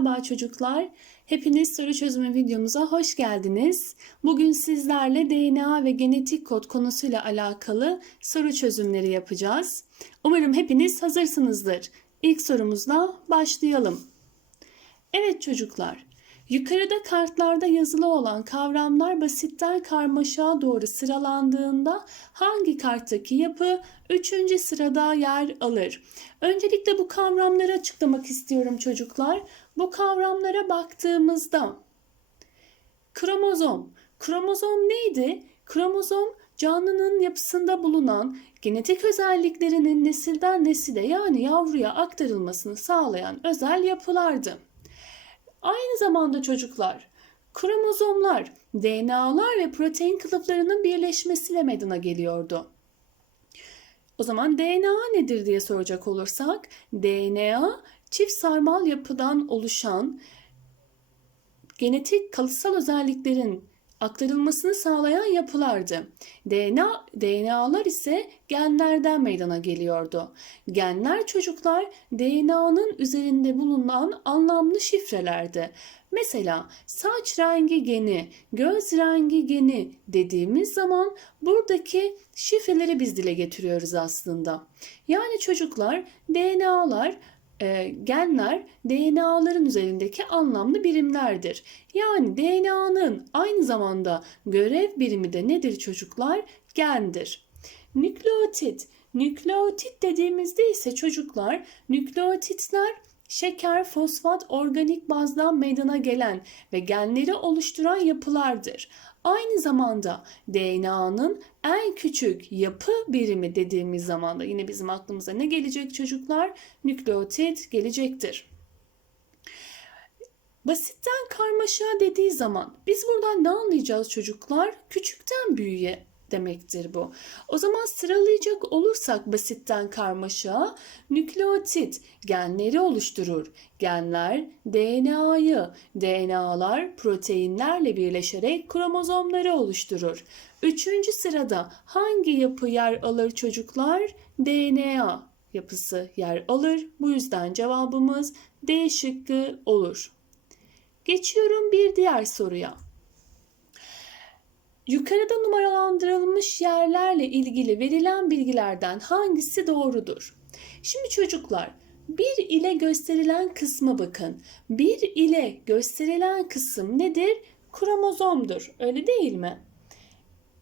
Merhaba çocuklar. Hepiniz soru çözümü videomuza hoş geldiniz. Bugün sizlerle DNA ve genetik kod konusuyla alakalı soru çözümleri yapacağız. Umarım hepiniz hazırsınızdır. İlk sorumuzla başlayalım. Evet çocuklar, yukarıda kartlarda yazılı olan kavramlar basitten karmaşa doğru sıralandığında hangi karttaki yapı 3. sırada yer alır? Öncelikle bu kavramları açıklamak istiyorum çocuklar. Bu kavramlara baktığımızda kromozom. Kromozom neydi? Kromozom canlının yapısında bulunan genetik özelliklerinin nesilden nesile yani yavruya aktarılmasını sağlayan özel yapılardı. Aynı zamanda çocuklar, kromozomlar, DNA'lar ve protein kılıflarının birleşmesiyle meydana geliyordu. O zaman DNA nedir diye soracak olursak, DNA çift sarmal yapıdan oluşan genetik kalıtsal özelliklerin aktarılmasını sağlayan yapılardı. DNA DNA'lar ise genlerden meydana geliyordu. Genler çocuklar DNA'nın üzerinde bulunan anlamlı şifrelerdi. Mesela saç rengi geni, göz rengi geni dediğimiz zaman buradaki şifreleri biz dile getiriyoruz aslında. Yani çocuklar DNA'lar e, genler DNA'ların üzerindeki anlamlı birimlerdir. Yani DNA'nın aynı zamanda görev birimi de nedir çocuklar? Gendir. Nükleotit. Nükleotit dediğimizde ise çocuklar nükleotitler şeker, fosfat, organik bazdan meydana gelen ve genleri oluşturan yapılardır. Aynı zamanda DNA'nın en küçük yapı birimi dediğimiz zaman da yine bizim aklımıza ne gelecek çocuklar? Nükleotit gelecektir. Basitten karmaşa dediği zaman biz buradan ne anlayacağız çocuklar? Küçükten büyüğe demektir bu. O zaman sıralayacak olursak basitten karmaşa nükleotit genleri oluşturur. Genler DNA'yı, DNA'lar proteinlerle birleşerek kromozomları oluşturur. Üçüncü sırada hangi yapı yer alır çocuklar? DNA yapısı yer alır. Bu yüzden cevabımız D şıkkı olur. Geçiyorum bir diğer soruya. Yukarıda numaralandırılmış yerlerle ilgili verilen bilgilerden hangisi doğrudur? Şimdi çocuklar bir ile gösterilen kısma bakın. Bir ile gösterilen kısım nedir? Kromozomdur. Öyle değil mi?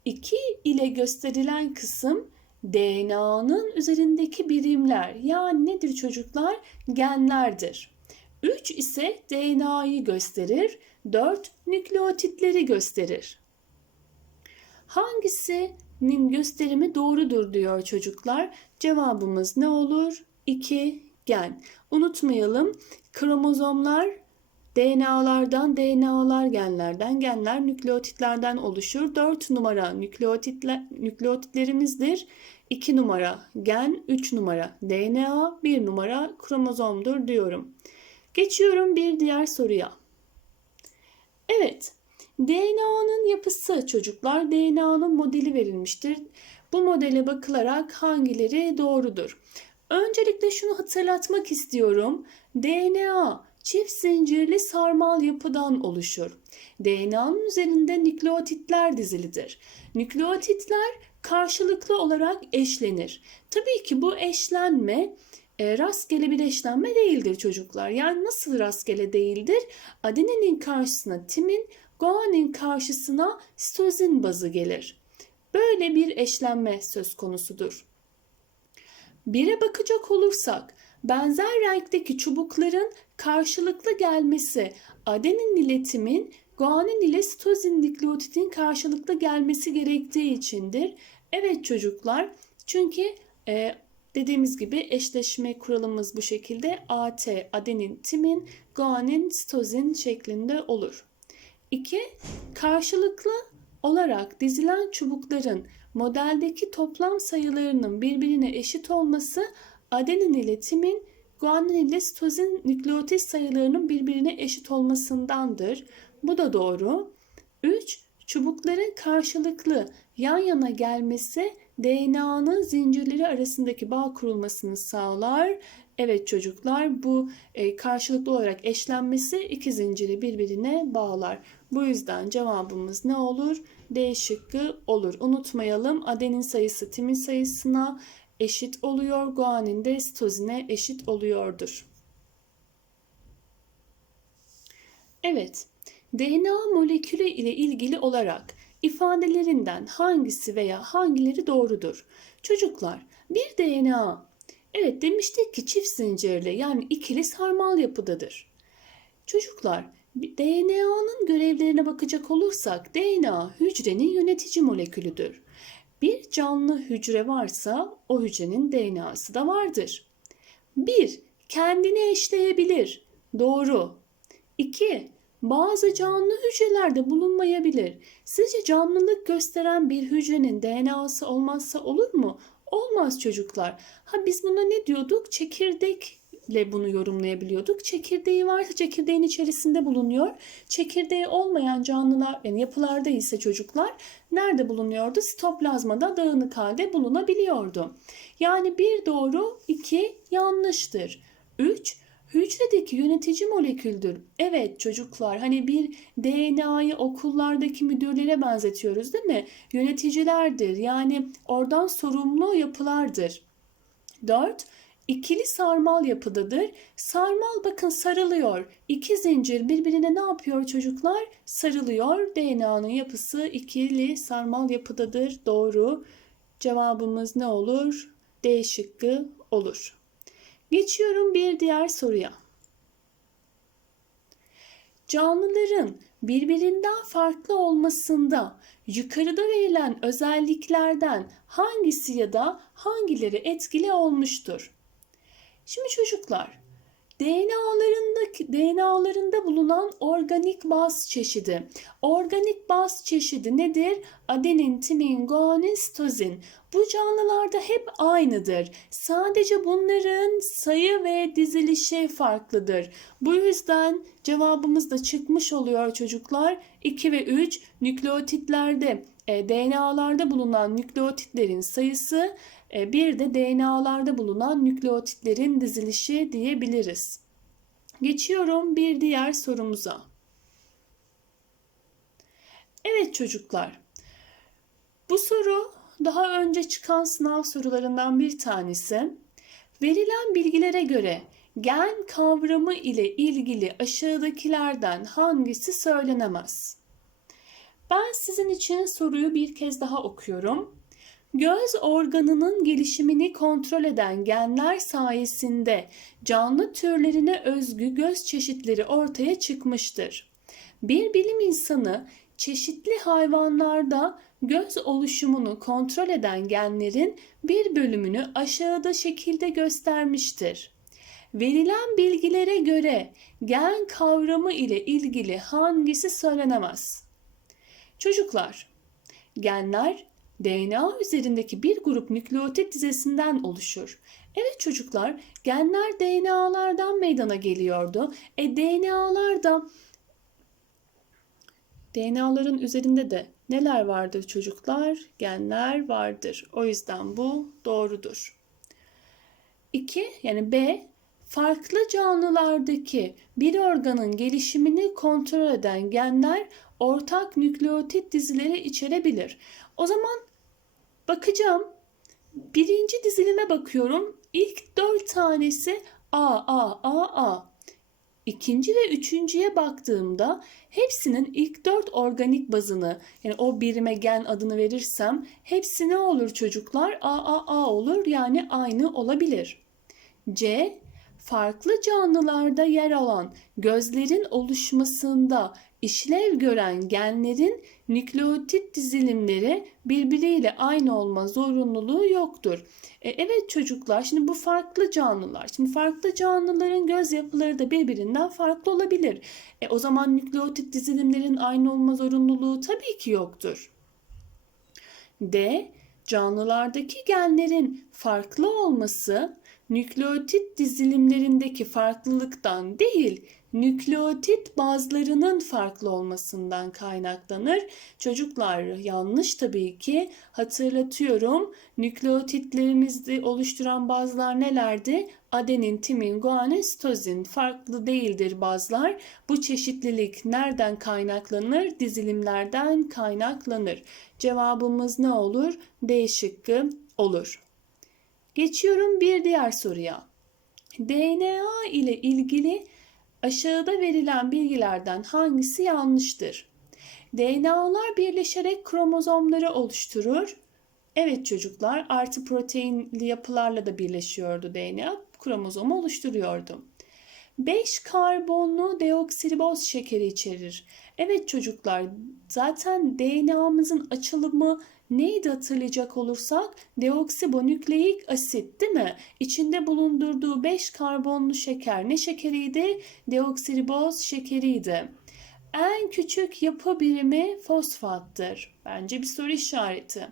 2 ile gösterilen kısım DNA'nın üzerindeki birimler. Yani nedir çocuklar? Genlerdir. 3 ise DNA'yı gösterir. 4 nükleotitleri gösterir. Hangisinin gösterimi doğrudur diyor çocuklar. Cevabımız ne olur? 2 gen. Unutmayalım kromozomlar DNA'lardan, DNA'lar genlerden, genler nükleotitlerden oluşur. 4 numara nükleotitler, nükleotitlerimizdir. 2 numara gen, 3 numara DNA, 1 numara kromozomdur diyorum. Geçiyorum bir diğer soruya. Evet, DNA'nın yapısı çocuklar DNA'nın modeli verilmiştir. Bu modele bakılarak hangileri doğrudur? Öncelikle şunu hatırlatmak istiyorum. DNA çift zincirli sarmal yapıdan oluşur. DNA'nın üzerinde nükleotitler dizilidir. Nükleotitler karşılıklı olarak eşlenir. Tabii ki bu eşlenme e, rastgele bir eşlenme değildir çocuklar. Yani nasıl rastgele değildir? Adeninin karşısına timin, guanin karşısına sitozin bazı gelir. Böyle bir eşlenme söz konusudur. Bire bakacak olursak benzer renkteki çubukların karşılıklı gelmesi adenin ile timin, guanin ile sitozin nükleotidin karşılıklı gelmesi gerektiği içindir. Evet çocuklar çünkü e, dediğimiz gibi eşleşme kuralımız bu şekilde AT adenin timin, guanin sitozin şeklinde olur. 2. Karşılıklı olarak dizilen çubukların modeldeki toplam sayılarının birbirine eşit olması adenin ile timin, guanin ile sitozin nükleotit sayılarının birbirine eşit olmasındandır. Bu da doğru. 3. Çubukların karşılıklı yan yana gelmesi DNA'nın zincirleri arasındaki bağ kurulmasını sağlar. Evet çocuklar bu e, karşılıklı olarak eşlenmesi iki zinciri birbirine bağlar. Bu yüzden cevabımız ne olur? D şıkkı olur. Unutmayalım adenin sayısı timin sayısına eşit oluyor. Guanin de sitozine eşit oluyordur. Evet, DNA molekülü ile ilgili olarak ifadelerinden hangisi veya hangileri doğrudur? Çocuklar, bir DNA, evet demiştik ki çift zincirli yani ikili sarmal yapıdadır. Çocuklar, DNA'nın görevlerine bakacak olursak DNA hücrenin yönetici molekülüdür. Bir canlı hücre varsa o hücrenin DNA'sı da vardır. 1. Kendini eşleyebilir. Doğru. 2. Bazı canlı hücrelerde bulunmayabilir. Sizce canlılık gösteren bir hücrenin DNA'sı olmazsa olur mu? Olmaz çocuklar. Ha biz buna ne diyorduk? Çekirdekle bunu yorumlayabiliyorduk. Çekirdeği varsa çekirdeğin içerisinde bulunuyor. Çekirdeği olmayan canlılar yani yapılarda ise çocuklar nerede bulunuyordu? Sitoplazmada dağınık halde bulunabiliyordu. Yani bir doğru, iki yanlıştır. 3 Hücredeki yönetici moleküldür. Evet çocuklar hani bir DNA'yı okullardaki müdürlere benzetiyoruz değil mi? Yöneticilerdir yani oradan sorumlu yapılardır. 4. İkili sarmal yapıdadır. Sarmal bakın sarılıyor. İki zincir birbirine ne yapıyor çocuklar? Sarılıyor. DNA'nın yapısı ikili sarmal yapıdadır. Doğru. Cevabımız ne olur? D şıkkı olur. Geçiyorum bir diğer soruya. Canlıların birbirinden farklı olmasında yukarıda verilen özelliklerden hangisi ya da hangileri etkili olmuştur? Şimdi çocuklar, DNA'larındaki DNA'larında bulunan organik baz çeşidi. Organik baz çeşidi nedir? Adenin, timin, guanin, sitozin. Bu canlılarda hep aynıdır. Sadece bunların sayı ve dizilişi farklıdır. Bu yüzden cevabımız da çıkmış oluyor çocuklar. 2 ve 3 nükleotitlerde e, DNA'larda bulunan nükleotitlerin sayısı bir de DNA'larda bulunan nükleotitlerin dizilişi diyebiliriz. Geçiyorum bir diğer sorumuza. Evet çocuklar. Bu soru daha önce çıkan sınav sorularından bir tanesi. Verilen bilgilere göre gen kavramı ile ilgili aşağıdakilerden hangisi söylenemez? Ben sizin için soruyu bir kez daha okuyorum. Göz organının gelişimini kontrol eden genler sayesinde canlı türlerine özgü göz çeşitleri ortaya çıkmıştır. Bir bilim insanı çeşitli hayvanlarda göz oluşumunu kontrol eden genlerin bir bölümünü aşağıda şekilde göstermiştir. Verilen bilgilere göre gen kavramı ile ilgili hangisi söylenemez? Çocuklar, genler DNA üzerindeki bir grup nükleotit dizesinden oluşur. Evet çocuklar, genler DNA'lardan meydana geliyordu. E DNA'lar da DNA'ların üzerinde de neler vardır çocuklar? Genler vardır. O yüzden bu doğrudur. 2 yani B farklı canlılardaki bir organın gelişimini kontrol eden genler ortak nükleotit dizileri içerebilir. O zaman bakacağım. Birinci dizilime bakıyorum. İlk dört tanesi A, A, A, A. İkinci ve üçüncüye baktığımda hepsinin ilk dört organik bazını yani o birime gen adını verirsem hepsi ne olur çocuklar? A, A, A olur yani aynı olabilir. C farklı canlılarda yer alan gözlerin oluşmasında işlev gören genlerin nükleotit dizilimleri birbiriyle aynı olma zorunluluğu yoktur. E, evet çocuklar şimdi bu farklı canlılar. Şimdi farklı canlıların göz yapıları da birbirinden farklı olabilir. E, o zaman nükleotit dizilimlerin aynı olma zorunluluğu tabii ki yoktur. D. Canlılardaki genlerin farklı olması nükleotit dizilimlerindeki farklılıktan değil, nükleotit bazlarının farklı olmasından kaynaklanır. Çocuklar yanlış tabii ki. Hatırlatıyorum. Nükleotitlerimizi oluşturan bazlar nelerdi? Adenin, timin, guanin, sitozin. Farklı değildir bazlar. Bu çeşitlilik nereden kaynaklanır? Dizilimlerden kaynaklanır. Cevabımız ne olur? D şıkkı olur. Geçiyorum bir diğer soruya. DNA ile ilgili aşağıda verilen bilgilerden hangisi yanlıştır? DNA'lar birleşerek kromozomları oluşturur. Evet çocuklar artı proteinli yapılarla da birleşiyordu DNA. Kromozomu oluşturuyordu. 5 karbonlu deoksiriboz şekeri içerir. Evet çocuklar zaten DNA'mızın açılımı neydi hatırlayacak olursak deoksibonükleik asit değil mi? İçinde bulundurduğu 5 karbonlu şeker ne şekeriydi? Deoksiriboz şekeriydi. En küçük yapı birimi fosfattır. Bence bir soru işareti.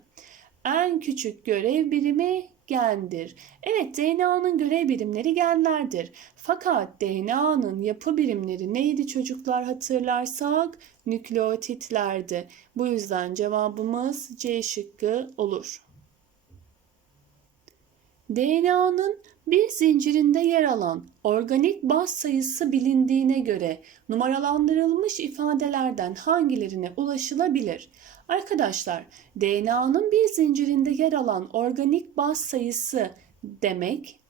En küçük görev birimi gendir. Evet DNA'nın görev birimleri genlerdir. Fakat DNA'nın yapı birimleri neydi çocuklar hatırlarsak? Nükleotitlerdi. Bu yüzden cevabımız C şıkkı olur. DNA'nın bir zincirinde yer alan organik baz sayısı bilindiğine göre numaralandırılmış ifadelerden hangilerine ulaşılabilir? Arkadaşlar, DNA'nın bir zincirinde yer alan organik baz sayısı demek,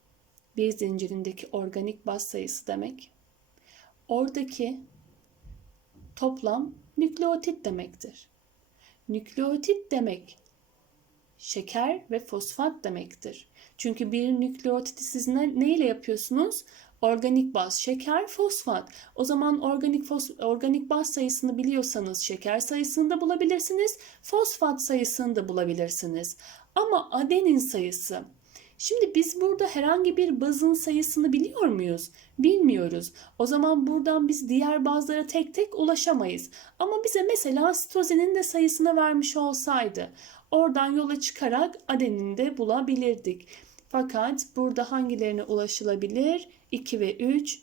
bir zincirindeki organik baz sayısı demek, oradaki toplam nükleotit demektir. Nükleotit demek şeker ve fosfat demektir. Çünkü bir nükleotiti siz ne, ne ile yapıyorsunuz? Organik baz, şeker, fosfat. O zaman organik fos, organik baz sayısını biliyorsanız şeker sayısını da bulabilirsiniz, fosfat sayısını da bulabilirsiniz. Ama adenin sayısı Şimdi biz burada herhangi bir bazın sayısını biliyor muyuz? Bilmiyoruz. O zaman buradan biz diğer bazlara tek tek ulaşamayız. Ama bize mesela sitozinin de sayısını vermiş olsaydı oradan yola çıkarak adenin de bulabilirdik. Fakat burada hangilerine ulaşılabilir? 2 ve 3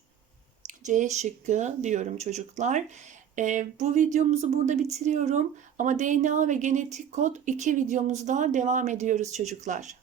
C şıkkı diyorum çocuklar. E, bu videomuzu burada bitiriyorum. Ama DNA ve genetik kod 2 videomuzda devam ediyoruz çocuklar.